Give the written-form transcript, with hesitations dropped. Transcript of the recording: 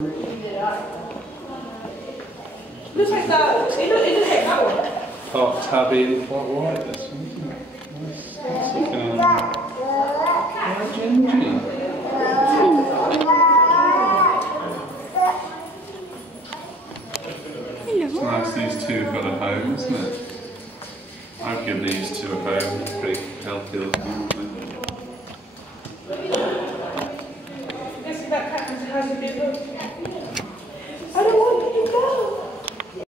Looks like that. It looks like that one. Hot tabby and quite white, this one, isn't it? It's looking quite gingy. It's nice these two have got a home, isn't it? I'd give these two a home, pretty healthy looking.